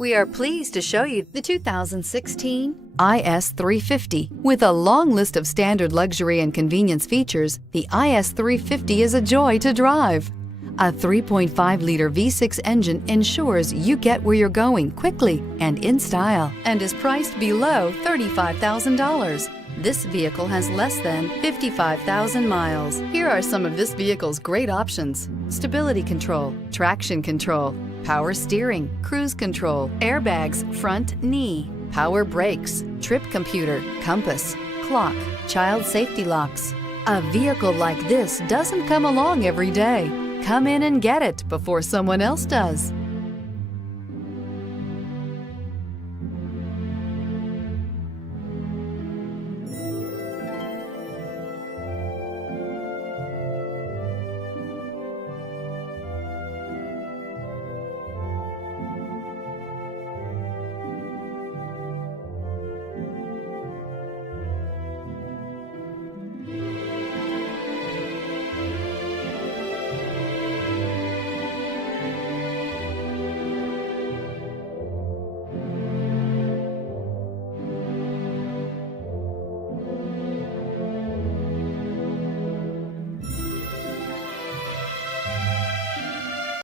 We are pleased to show you the 2016 IS 350. With a long list of standard luxury and convenience features, the IS 350 is a joy to drive. A 3.5-liter V6 engine ensures you get where you're going quickly and in style, and is priced below $35,000. This vehicle has less than 55,000 miles. Here are some of this vehicle's great options: stability control, traction control, power steering, cruise control, airbags, front knee, power brakes, trip computer, compass, clock, child safety locks. A vehicle like this doesn't come along every day. Come in and get it before someone else does.